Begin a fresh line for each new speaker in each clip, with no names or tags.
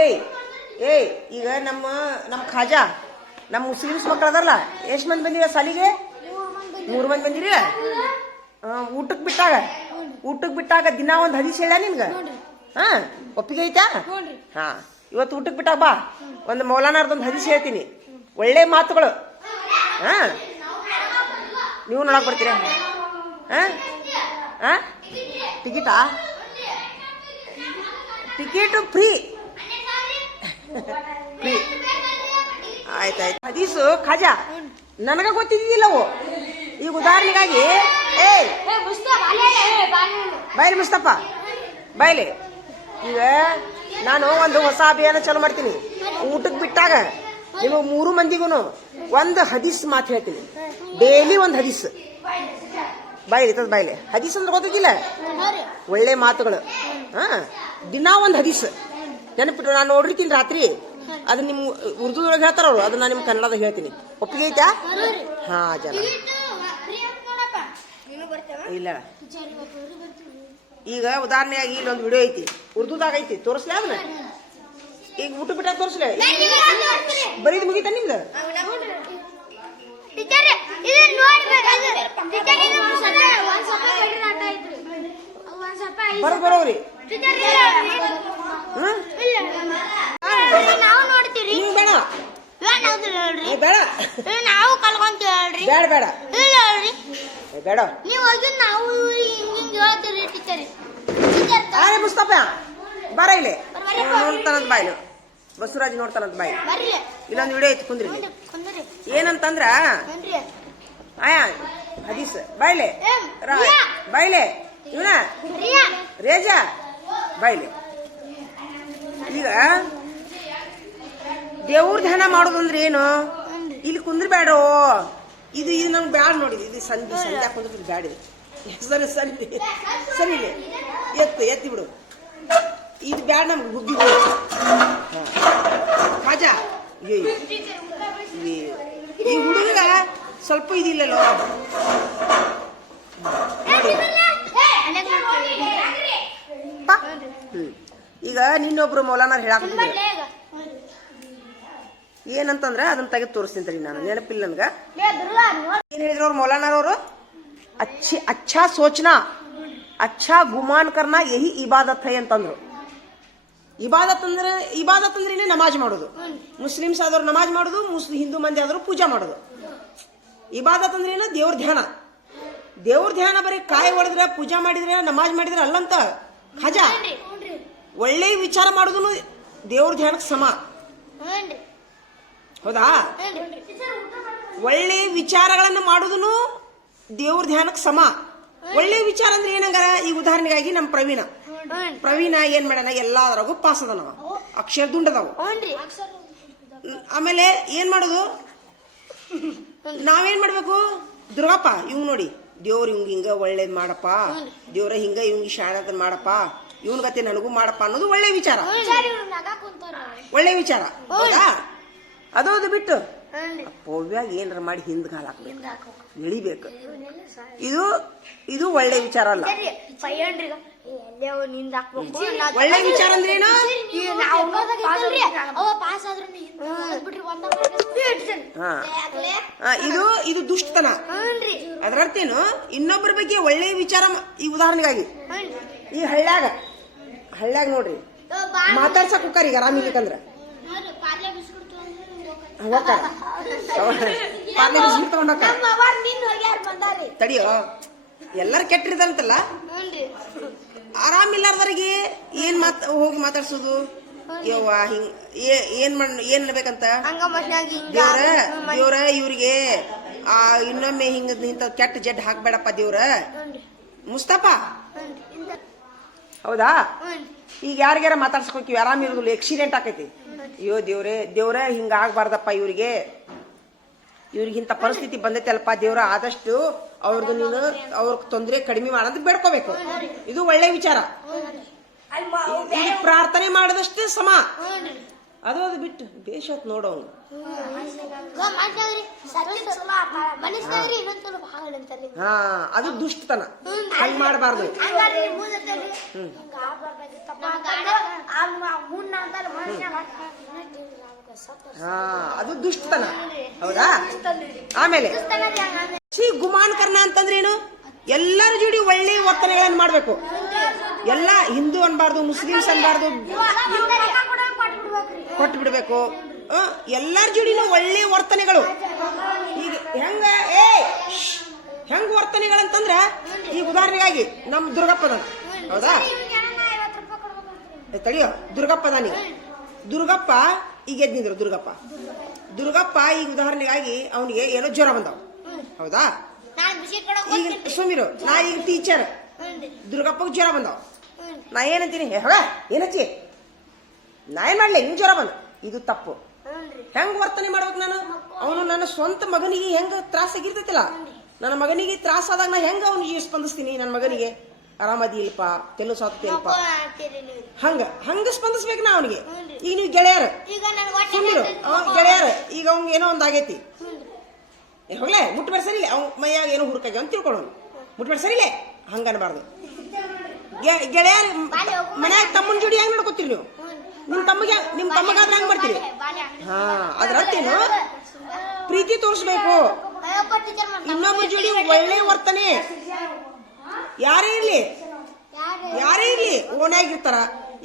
ಏಯ್ ಏಯ್, ಈಗ ನಮ್ಮ ನಮ್ಮ ಖಾಜಾ, ನಮ್ಮ ಮುಸ್ಲಿಮ್ಸ್ ಮಕ್ಳು ಅದಾರಲ್ಲ, ಎಷ್ಟು ಮಂದಿ ಬಂದಿರ ಸಾಲಿಗೆ? ಮೂರು ಮಂದಿ ಬಂದಿರಿ? ಊಟಕ್ಕೆ ಬಿಟ್ಟಾಗ? ಊಟಕ್ಕೆ ಬಿಟ್ಟಾಗ ದಿನ ಒಂದು ಹದಿಸ್ ಹೇಳ ನಿನ್ಗೆ? ಹಾ, ಒಪ್ಪಿಗೆ ಐತಾ ಹಾ, ಇವತ್ತು ಊಟಕ್ಕೆ ಬಿಟ್ಟಾಗ ಬಾ. ಒಂದು ಮೌಲಾನಾರ್ದೊಂದು ಹದಿಸ್ ಹೇಳ್ತೀನಿ. ಒಳ್ಳೆ ಮಾತುಗಳು. ಹಾ, ನೀವು ನೋಡಕ್ ಬರ್ತೀರ? ಹಾ ಹಾ, ಟಿಕೆಟಾ? Ticket free. ಆಯ್ತಾಯ್ತು. ಹದೀಸು, ಖಜಾ. ನನಗ ಗೊತ್ತಿದ್ದಿಲ್ಲವು. ಈಗ ಉದಾಹರಣೆಗಾಗಿ, ಏಯ್! ಬೈಲಿ ಮುಸ್ತಪ್ಪ ಬೈಲಿ. ಈಗ ನಾನು ಒಂದು ಹೊಸ ಅಭಿಯಾನ ಚಾಲು ಮಾಡ್ತೀನಿ. ಊಟಕ್ಕೆ ಬಿಟ್ಟಾಗ ನಿಮಗೆ ಮೂರು ಮಂದಿಗೂ ಒಂದು ಹದೀಸ್ ಮಾತು ಹೇಳ್ತೀನಿ. ಡೈಲಿ ಒಂದು ಹದೀಸ್. ಬಾಯ್ಲಿ ತದ ಬಾಯ್ಲಿ ಹದೀಸ್ ಅಂದ್ರೆ ಗೊತ್ತಿಲ್ಲ ಒಳ್ಳೆ ಮಾತುಗಳು. ಹಾ, ದಿನಾ ಒಂದು ಹದೀಸ್. ನೆನಪಿಟ್ಟು ನಾನು ನೋಡಿರ್ತೀನಿ ರಾತ್ರಿ. ಅದು ನಿಮ್ಮ ಉರ್ದುದೊಳಗೆ ಹೇಳ್ತಾರ ಅದು ಅದನ್ನ ನಿಮ್ಮ ಕನ್ನಡದಾಗ ಹೇಳ್ತೀನಿ. ಒಪ್ಪಿಗೆ ಐತಾ ಹಾ, ಜನ. ಇಲ್ಲ. ಈಗ ಉದಾಹರಣೆಯಾಗಿ ಇಲ್ಲೊಂದು ವಿಡಿಯೋ ಐತಿ. ಉರ್ದುದಾಗ ಐತಿ. ತೋರಿಸ್ಲಿ ಅದನ್ನ? ಈಗ ಊಟ ಬಿಟ್ಟ ತೋರಿಸ್ಲೆ? ಬರೀದ್ ಮುಗಿತ ನಿಮ್ದು?
ಬರೋ ಬರೋ ರೀ ಅದು ಟೀಚರ್ ಇದು ಒಂದ್ ಸ್ವಲ್ಪ ಒಂದ್ ಸ್ವಲ್ಪ ಬೆಳ್ಳಿನ ಆಟ ಐತ್ರಿ ಅವು ಒಂದ್ ಸ್ವಲ್ಪ ಐದು
ಬರೋದ್ ಬರೋವ್ರಿ.
ಟೀಚರ್
ಹ್ಮ್
ಇಲ್ಲ ನಾವು ನೋಡ್ತೀವಿ
ಬೇಡ. ಬೇಡ.
ನಾವು ಕಲ್ಕೊಂತೀವಿ ಹೇಳ್ರಿ.
ಬೇಡ ಬೇಡ.
ಇಲ್ಲ ಹೇಳ್ರಿ.
ಬೇಡ.
ನೀವು ಹೋಗಿ ನಾವು ಹಿಂಗ್ ಹಿಂಗ್ ಹೇಳ್ತೀರಿ ಟೀಚರ್. ಟೀಚರ್
ಆರೆ ಮುಸ್ತಫ. ಬರ ಇಲ್ಲಿ. ನೋಡ್ತಾನಂತ ಬಾಯ್ಲು. ಬಸವರಾಜ್ ನೋಡ್ತಾನಂತ ಬಾಯಿ. ಇಲ್ಲೊಂದು ವಿಡಿಯೋ ಐತಿ ಕುಂದ್ರಿ. ಏನಂತಂದ್ರ? ಆಯಾ ಹದೀಸ್. ಬಾಯ್ಲೆ. ಬಾಯ್ಲೆ. ಇವನ? ರೇಜಾ. ಬಾಯ್ಲೆ. ಈಗ ದೇವ್ರ ಧ್ಯಾನ ಮಾಡೋದಂದ್ರೆ ಏನು? ಇಲ್ಲಿ ಕುಂದ್ರ ಬೇಡೋ ಇದು ಇದು ನಮ್ಗೆ ಬ್ಯಾಡ ನೋಡಿ. ಇದು ಸಂಧಿ ಸಂಧ್ಯಾ ಕುಂದ್ರ ಬ್ಯಾಡ ಸರಿ ಸರಿ. ಸರಿ ಎತ್ತು, ಎತ್ತಿ ಬಿಡು. ಇದು ಬ್ಯಾಡ ನಮ್ಗೆ ಅಯ್ಯೋ ಈ- ಈ ಹುಡುಗ ಸ್ವಲ್ಪ ಇದಿಲ್ಲಲ್ಲೋ ಪಾ. ಹ್ಮ್. ಈಗ ನಿನ್ನೊಬ್ರು ಮೌಲಾನಾರ್ ಹೇಳಾಕ ಏನಂತಂದ್ರ ಅದನ್ನ ತೆಗೆದು ತೋರಿಸ್ತೀನಿ ನಾನು ನೆನಪಿಲ್ಲ ನನ್ಗ. ಏನ್ ಹೇಳಿದ್ರು ಅವ್ರು ಮೌಲಾನಾರ್ ಅವರು? ಅಚ್ಚಿ ಅಚ್ಚಾ ಸೋಚನಾ ಅಚ್ಚಾ ಗುಮಾನ್ ಕರ್ನಾ ಯಹಿ ಇಬಾದತ್ ಹೈ ಅಂತಂದ್ರು. ಇಬಾದತ್ ಅಂದ್ರೆ ಇಬಾದತ್ ಅಂದ್ರೆ ನಮಾಜ್ ಮಾಡೋದು? ಮುಸ್ಲಿಮ್ಸ್ ಆದವ್ರು ನಮಾಜ್ ಮಾಡೋದು ಮುಸ್ಲಿಂ ಹಿಂದೂ ಮಂದಿ ಆದರೂ ಪೂಜಾ ಮಾಡೋದು. ಇಬಾದತ್ ಅಂದ್ರೆ ಏನು? ದೇವ್ರ ಧ್ಯಾನ. ದೇವ್ರ ಧ್ಯಾನ ಬರೀ ಕಾಯಿ ಹೊಡೆದ್ರೆ ಪೂಜಾ ಮಾಡಿದ್ರೆ ನಮಾಜ್ ಮಾಡಿದ್ರೆ ಅಲ್ಲಂತ ಖಜಾ. ಒಳ್ಳೆ ವಿಚಾರ ಮಾಡೋದನ್ನು ದೇವ್ರ ಧ್ಯಾನಕ್ಕೆ ಸಮ. ಹೌದಾ? ಒಳ್ಳೆಯ ವಿಚಾರಗಳನ್ನು ಮಾಡೋದನ್ನು ದೇವ್ರ ಧ್ಯಾನಕ್ಕೆ ಸಮ. ಒಳ್ಳೆ ವಿಚಾರ ಅಂದ್ರೆ ಏನಂಗಾರ? ಈ ಉದಾಹರಣೆಗಾಗಿ ನಮ್ಮ ಪ್ರವೀಣ. ಪ್ರವೀಣ ಏನ್ ಮಾಡ್ಯಾನ? ಎಲ್ಲಾದ್ರಾಗೂ ಪಾಸ್ ಅದನವ ಅಕ್ಷರ ದುಂಡದವು. ಆಮೇಲೆ ಏನ್ ಮಾಡೋದು? ನಾವೇನ್ ಮಾಡ್ಬೇಕು? ದುರ್ಗಪ್ಪ ಇವ್ ನೋಡಿ. ದೇವ್ರ ಇವಂಗ ಹಿಂಗ ಒಳ್ಳೇದ್ ಮಾಡಪ್ಪ. ದೇವ್ರ ಹಿಂಗ ಇವಂಗ ಶಾಣದ ಮಾಡಪ್ಪ. ಇವನ್ ಗತಿ ನನಗೂ ಮಾಡಪ್ಪ ಅನ್ನೋದು ಒಳ್ಳೆ ವಿಚಾರ. ಒಳ್ಳೆ ವಿಚಾರ. ಹೌದಾ? ಅದೋದು ಬಿಟ್ಟು. ಪವ್ಯಾಗ ಏನಾರ ಮಾಡಿ ಹಿಂದ್ ಕಾಲ ಹಾಕ್ಬೇಕು. ಎಳಿಬೇಕು. ಇದು ಇದು ಒಳ್ಳೆ ವಿಚಾರ ಅಲ್ಲ. ಒಳ್ಳೆ ವಿಚಾರ ಅಂದ್ರೆ ಏನು? ಹಾ. ಆ, ಇದು ಇದು ದುಷ್ಟತನ. ಅದರ ಅರ್ಥ ಏನು ಇನ್ನೊಬ್ಬರ ಬಗ್ಗೆ ಒಳ್ಳೆ ವಿಚಾರ ಮ- ಈ ಉದಾಹರಣೆಗಾಗಿ. ಈ ಹಳ್ಳ್ಯಾಗ ಹಳ್ಳ್ಯಾಗ ನೋಡ್ರಿ ಮಾತಾಡ್ಸಕ್ ಕುಕ್ಕರ್ ಈಗ ಆರಾಮ್ ಇರ್ಲಿಕ್ಕಂದ್ರ ಹೋಗ್ತಾರ ಪಾರ್ಲೆ ಬಿಸ್ಕಿಟ್ ತಗೊಂಡ್ ಹೋಗ್ತಾರ ತಡಿಯೋ ಎಲ್ಲಾರು ಕೆಟ್ಟಿರ್ದಂತಲ್ಲ ಆರಾಮ್ ಇಲ್ಲಾರ್ದವ್ರಿಗೆ ಏನ್ ಮಾತ್ ಹೋಗಿ ಮಾತಾಡ್ಸೋದು? ಯವ್ವ ಹಿಂಗ್ ಏನ್ ಮಾಡ್ ಏನ್ ಅನ್ಬೇಕಂತ? ದೇವ್ರ ದೇವ್ರ ಇವ್ರಿಗೆ ಆ ಇನ್ನೊಮ್ಮೆ ಹಿಂಗ ಇಂತ ಕೆಟ್ಟ ಜಡ್ ಹಾಕ್ಬೇಡಪ್ಪ ದೇವ್ರ. ಮುಸ್ತಫಾ? ಹೌದಾ? ಈಗ ಯಾರಿಗಾರ ಮಾತಾಡ್ಸಕ್ ಆರಾಮ ಇರೋದಿಲ್ಲ ಆಕ್ಸಿಡೆಂಟ್ ಆಕೈತಿ. ಅಯ್ಯೋ ದೇವ್ರೆ ದೇವ್ರೆ ಹಿಂಗ ಆಗ್ಬಾರ್ದಪ್ಪ ಇವ್ರಿಗೆ. ಇವ್ರಿಗೆ ಇಂಥ ಪರಿಸ್ಥಿತಿ ಬಂದೈತೆ ಅಲ್ಪ ದೇವ್ರ ಆದಷ್ಟು ಅವ್ರದ್ದು ನೀನು ಅವ್ರ ತೊಂದರೆ ಕಡಿಮೆ ಮಾಡೋದು ಬೇಡ್ಕೋಬೇಕು. ಇದು ಒಳ್ಳೆ ವಿಚಾರ. ಪ್ರಾರ್ಥನೆ ಮಾಡಿದಷ್ಟೇ ಸಮ. ಅದು ಅದು ಬಿಟ್ಟು ಬೇಷತ್ ನೋಡೋನು ಹಾ ಅದು ದುಷ್ಟತನ. ಹಂಗ್ ಮಾಡಬಾರ್ದು. ಹಾ ಅದು ದುಷ್ಟತನ. ಹೌದಾ? ಆಮೇಲೆ ಶ್ರೀ ಗುಮಾನ್ ಕರ್ಣ ಅಂತಂದ್ರೇನು? ಎಲ್ಲರ ಜೋಡಿ ಒಳ್ಳೆ ವರ್ತನೆಗಳನ್ನು ಮಾಡಬೇಕು. ಎಲ್ಲ ಹಿಂದೂ ಅನ್ಬಾರ್ದು ಮುಸ್ಲಿಮ್ಸ್ ಅನ್ಬಾರ್ದು. ಕೊಟ್ಟು ಬಿಡ್ಬೇಕು ಎಲ್ಲಾರ್ ಜೋಡಿನೂ ಒಳ್ಳೆ ವರ್ತನೆಗಳು. ಈಗ ಹೆಂಗ, ಏ ಹೆಂಗ ವರ್ತನೆಗಳು ವರ್ತನೆಗಳಂತಂದ್ರ, ಈಗ ಉದಾಹರಣೆಗಾಗಿ ನಮ್ ದುರ್ಗಪ್ಪದ ಹೌದಾ? ತಡಿಯೋ ದುರ್ಗಪ್ಪ ಅದಾನೀಗ ದುರ್ಗಪ್ಪ ಈಗ ಎದ್ನಿದ್ರು ದುರ್ಗಪ್ಪ. ದುರ್ಗಪ್ಪ ಈಗ ಉದಾಹರಣೆಗಾಗಿ ಅವನಿಗೆ ಏನೋ ಜ್ವರ ಬಂದವ. ಹೌದಾ? ಈಗ ಸುಮಿರು, ನಾ ಈಗ ಟೀಚರ್ ದುರ್ಗಪ್ಪಗೆ ಜ್ವರ ಬಂದಾವ. ನಾ ಏನಂತೀನಿ? ಹೇಳ ಏನಚ್ಚಿ ನಾ ಏನ್ ಮಾಡ್ಲಿ? ಹಿಂಗ್ ಜ್ವರ ಬಂದ. ಇದು ತಪ್ಪು. ಹೆಂಗ್ ವರ್ತನೆ ಮಾಡ್ಬೇಕು ನಾನು? ಅವನು ನನ್ನ ಸ್ವಂತ ಮಗನಿಗೆ ಹೆಂಗ ತ್ರಾಸಾಗಿರ್ತೈತಿಲ್ಲ ನನ್ನ ಮಗನಿಗೆ ತ್ರಾಸ ಆದಾಗ ನಾ ಹೆಂಗ ಅವನಿಗೆ ಸ್ಪಂದಿಸ್ತೀನಿ ನನ್ನ ಮಗನಿಗೆ? ಆರಾಮದಿ ಇಲ್ಪ ತೆಲು ಸತ್ತಿಲ್ಪ ಹಂಗ ಹಂಗ ಸ್ಪಂದಿಸ್ಬೇಕು ನಾ ಅವನಿಗೆ? ಈಗ ನೀವು ಗೆಳೆಯರ? ಅವ ಗೆಳೆಯರ ಈಗ ಅವ್ನ್ ಏನೋ ಒಂದ್ ಆಗೈತಿ. ಹೋಗ್ಲೇ ಮುಟ್ಬೇಡ ಸರಿಲೆ ಅವ್ನ ಮೈಯಾಗ ಏನೋ ಹುರ್ಕಾಗ್ಯ ಅಂತ ತಿಳ್ಕೊಳ್ಳೋನು. ಮುಟ್ಬೇಡ ಸರಿಲೆ ಹಂಗ ಅನ್ಬಾರ್ದು ಗೆಳೆಯರು ಮನ್ಯಾಗ ತಮ್ಮನ ಜೋಡಿ ಹೆಂಗ್ ನೋಡ್ಕೊತೀರಿ ನೀವು? ನಿಮ್ ತಮ್ಮಗೆ, ನಿಮ್ ತಮ್ಮಗಾದ್ರೆ ಹೆಂಗ್ ಮಾಡ್ತೀರಿ? ಹಾ, ಅದ್ರ ಅರ್ಥೇನು ಪ್ರೀತಿ ತೋರಿಸ್ಬೇಕು. ಇನ್ನೊಬ್ಬರ ಜೋಡಿ ಒಳ್ಳೆ ವರ್ತನೆ. ಯಾರೇ ಇರ್ಲಿ ಯಾರೇ ಇರ್ಲಿ, ಓನಾಗಿರ್ತಾರ.